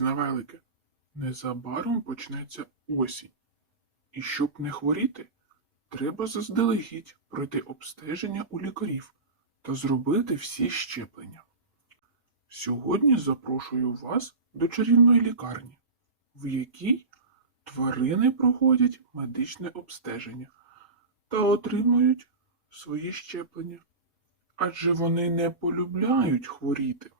знавелики. Незабаром почнеться осінь. І щоб не хворіти, треба заздалегідь пройти обстеження у лікарів та зробити всі щеплення. Сьогодні запрошую вас до чарівної лікарні, в якій тварини проходять медичне обстеження та отримують свої щеплення, адже вони не полюбляють хворіти.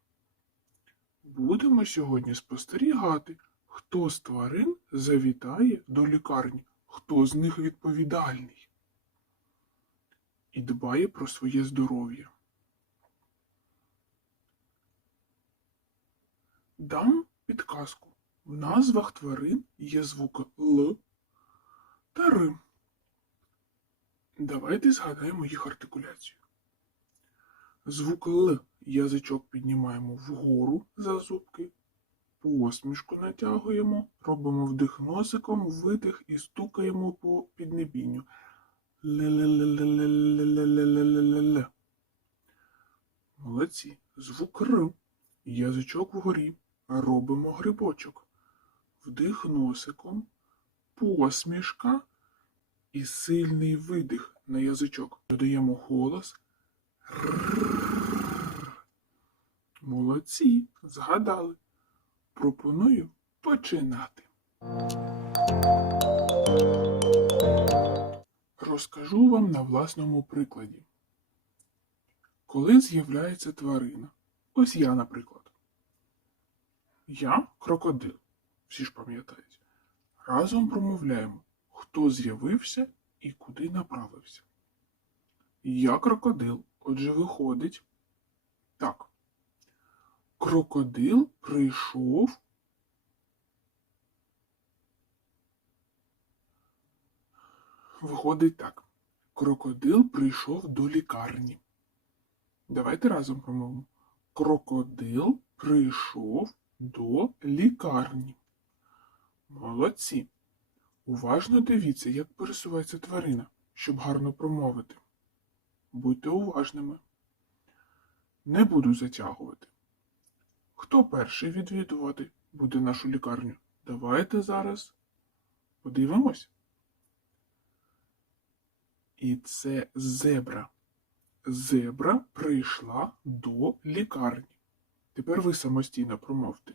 Будемо сьогодні спостерігати, хто з тварин завітає до лікарні, хто з них відповідальний і дбає про своє здоров'я. Дам підказку. В назвах тварин є звуки Л та Р. Давайте згадаємо їх артикуляцію. Звук Л язичок піднімаємо вгору за зубки, посмішку натягуємо, робимо вдих носиком, видих і стукаємо по піднебінню. Ле-ле-ле-ле-ле-ле-ле-ле-ле-ле-ле. Молодці. Звук Р. Язичок вгорі. Робимо грибочок. Вдих носиком, посмішка і сильний видих на язичок. Додаємо голос. Молодці, згадали. Пропоную починати. Розкажу вам на власному прикладі. Коли з'являється тварина, ось я, наприклад. Я крокодил, всі ж пам'ятають. Разом промовляємо, хто з'явився і куди направився. Я крокодил, отже, виходить. Так. Крокодил прийшов. Виходить так. Крокодил прийшов до лікарні. Давайте разом промовимо. Крокодил прийшов до лікарні. Молодці. Уважно дивіться, як пересувається тварина, щоб гарно промовити. Будьте уважними. Не буду затягувати. Хто перший відвідувати буде нашу лікарню? Давайте зараз подивимось. І це зебра. Зебра прийшла до лікарні. Тепер ви самостійно промовте.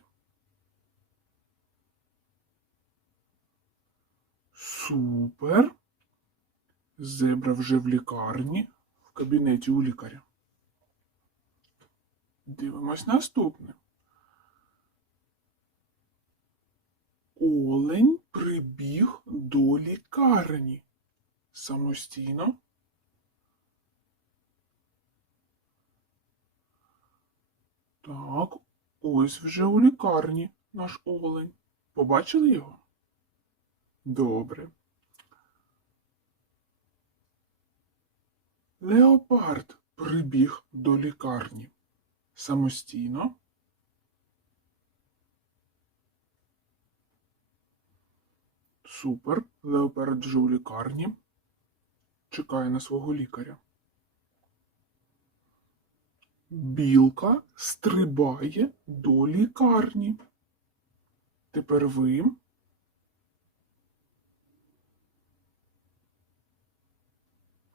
Супер. Зебра вже в лікарні, кабінеті у лікаря. Дивимось наступне. Олень прибіг до лікарні. Самостійно. Так, ось вже у лікарні наш олень. Побачили його? Добре. Леопард прибіг до лікарні. Самостійно. Супер. Леопард вже у лікарні. Чекає на свого лікаря. Білка стрибає до лікарні. Тепер ви.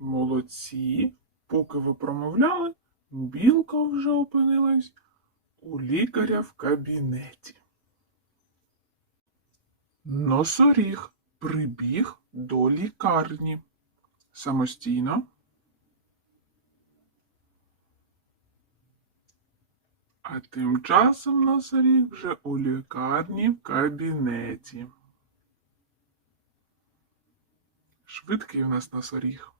Молодці. Поки ви промовляли, білка вже опинилась у лікаря в кабінеті. Носоріг прибіг до лікарні. Самостійно. А тим часом носоріг вже у лікарні в кабінеті. Швидкий у нас носоріг.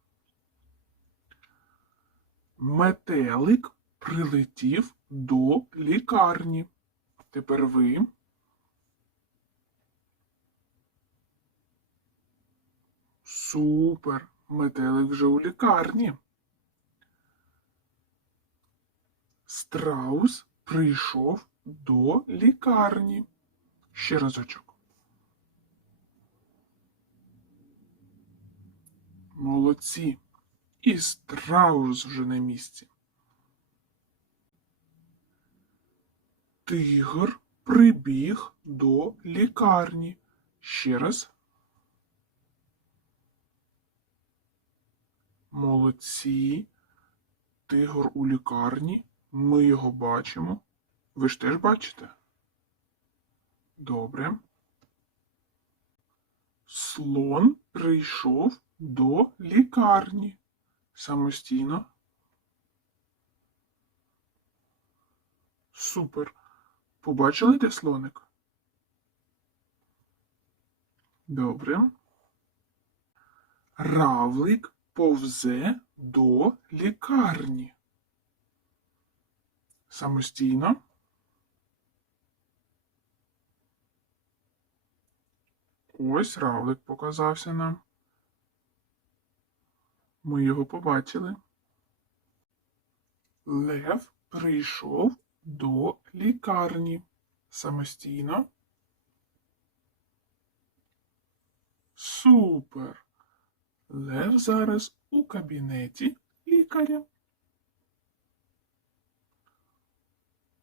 Метелик прилетів до лікарні. Тепер ви. Супер! Метелик вже у лікарні. Страус прийшов до лікарні. Ще разочок. Молодці. І страус вже на місці. Тигр прибіг до лікарні. Ще раз. Молодці. Тигр у лікарні. Ми його бачимо. Ви ж теж бачите? Добре. Слон прийшов до лікарні. Самостійно. Супер. Побачили, де слоник? Добре. Равлик повзе до лікарні. Самостійно. Ось равлик показався нам. Ми його побачили. Лев прийшов до лікарні. Самостійно. Супер! Лев зараз у кабінеті лікаря.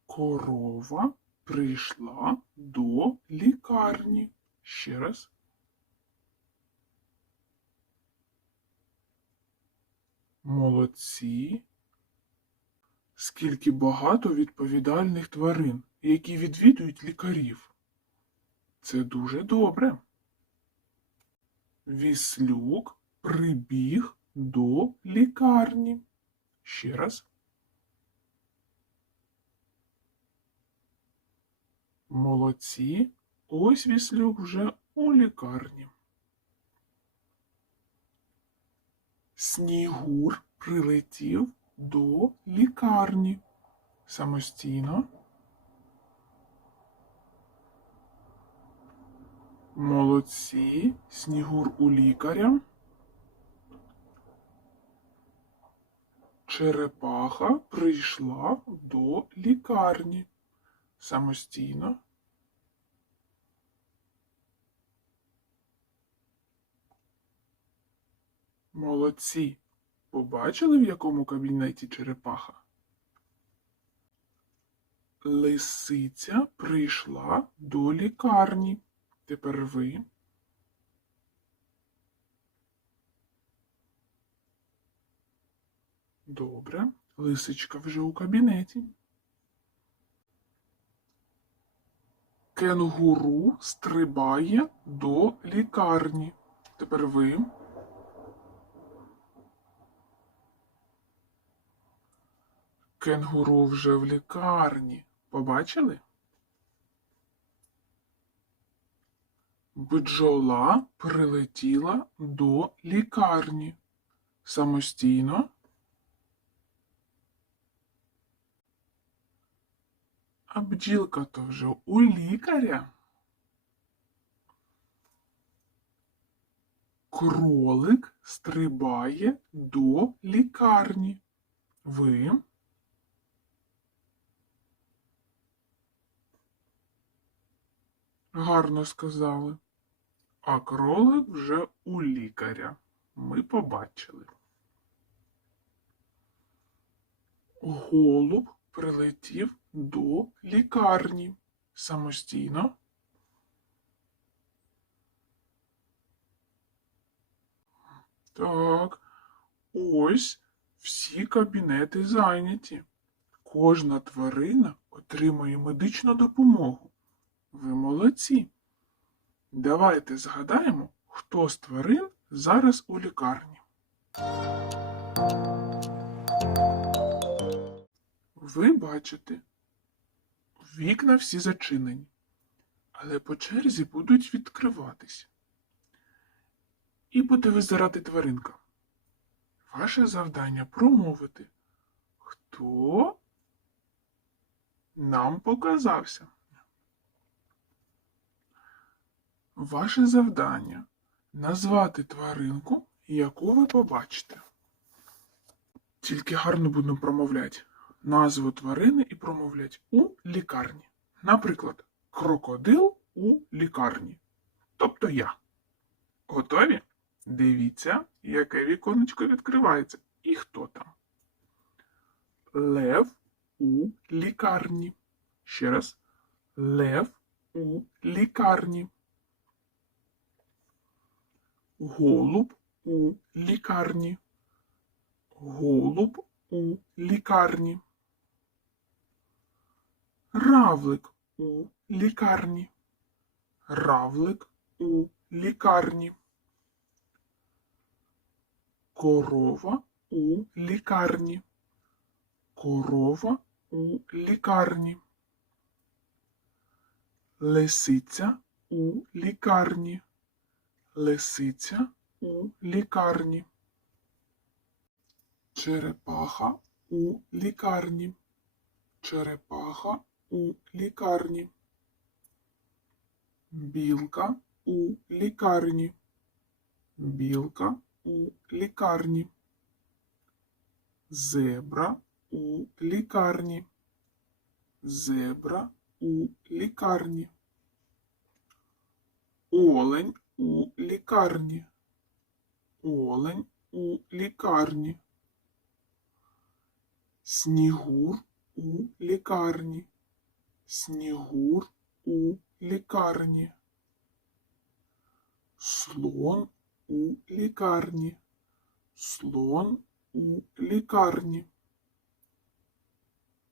Корова прийшла до лікарні. Ще раз. Молодці. Скільки багато відповідальних тварин, які відвідують лікарів. Це дуже добре. Віслюк прибіг до лікарні. Ще раз. Молодці. Ось віслюк вже у лікарні. Снігур прилетів до лікарні. Самостійно. Молодці. Снігур у лікаря. Черепаха прийшла до лікарні. Самостійно. Молодці. Побачили, в якому кабінеті черепаха? Лисиця прийшла до лікарні. Тепер ви. Добре. Лисичка вже у кабінеті. Кенгуру стрибає до лікарні. Тепер ви. Кенгуру вже в лікарні. Побачили? Бджола прилетіла до лікарні. Самостійно. А бджілка то вже у лікаря. Кролик стрибає до лікарні. Ви. Гарно сказали. А кролик вже у лікаря. Ми побачили. Голуб прилетів до лікарні самостійно. Так, ось всі кабінети зайняті. Кожна тварина отримує медичну допомогу. Ви молодці. Давайте згадаємо, хто з тварин зараз у лікарні. Ви бачите, вікна всі зачинені, але по черзі будуть відкриватись. І буде визирати тваринка. Ваше завдання промовити, хто нам показався. Ваше завдання назвати тваринку, яку ви побачите. Тільки гарно будемо промовляти назву тварини і промовлять у лікарні. Наприклад, крокодил у лікарні. Тобто я. Готові? Дивіться, яке віконечко відкривається. І хто там. Лев у лікарні. Ще раз. Лев у лікарні. Голуб у лікарні. Голуб у лікарні. Равлик у лікарні. Равлик у лікарні. Корова у лікарні. Корова у лікарні. Лисиця у лікарні. Лисиця у лікарні. Черепаха у лікарні. Черепаха у лікарні. Білка у лікарні. Білка у лікарні. Зебра у лікарні. Зебра у лікарні. Олень лікарні. Олень у лікарні. Снігур у лікарні. Снігур у лікарні. Слон у лікарні. Слон у лікарні.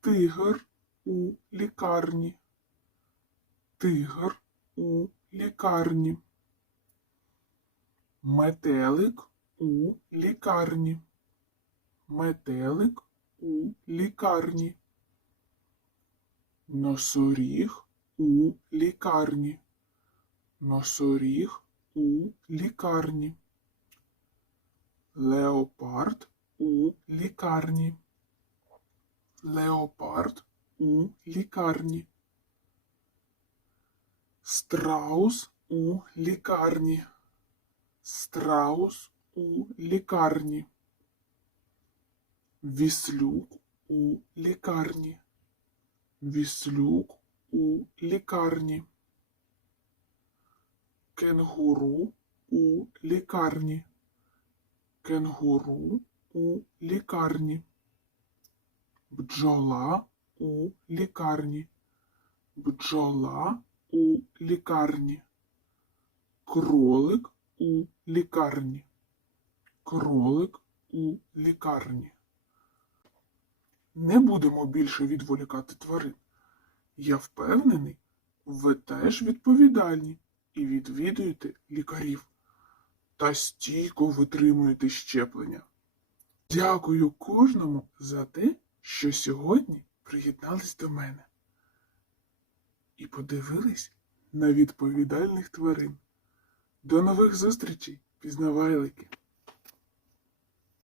Тигр у лікарні. Тигр у лікарні. Метелик у лікарні. Метелик у лікарні. Носоріг у лікарні. Носоріг у лікарні. Леопард у лікарні. Леопард у лікарні. Страус у лікарні. Страус у лікарні. Віслюк у лікарні. Віслюк у лікарні. Кенгуру у лікарні. Кенгуру у лікарні. Бджола у лікарні. Бджола у лікарні. Кролик у лікарні. Кролик у лікарні. Не будемо більше відволікати тварин. Я впевнений, ви теж відповідальні і відвідуєте лікарів та стійко витримуєте щеплення. Дякую кожному за те, що сьогодні приєднались до мене і подивились на відповідальних тварин. До нових зустрічей, пізнавайлики!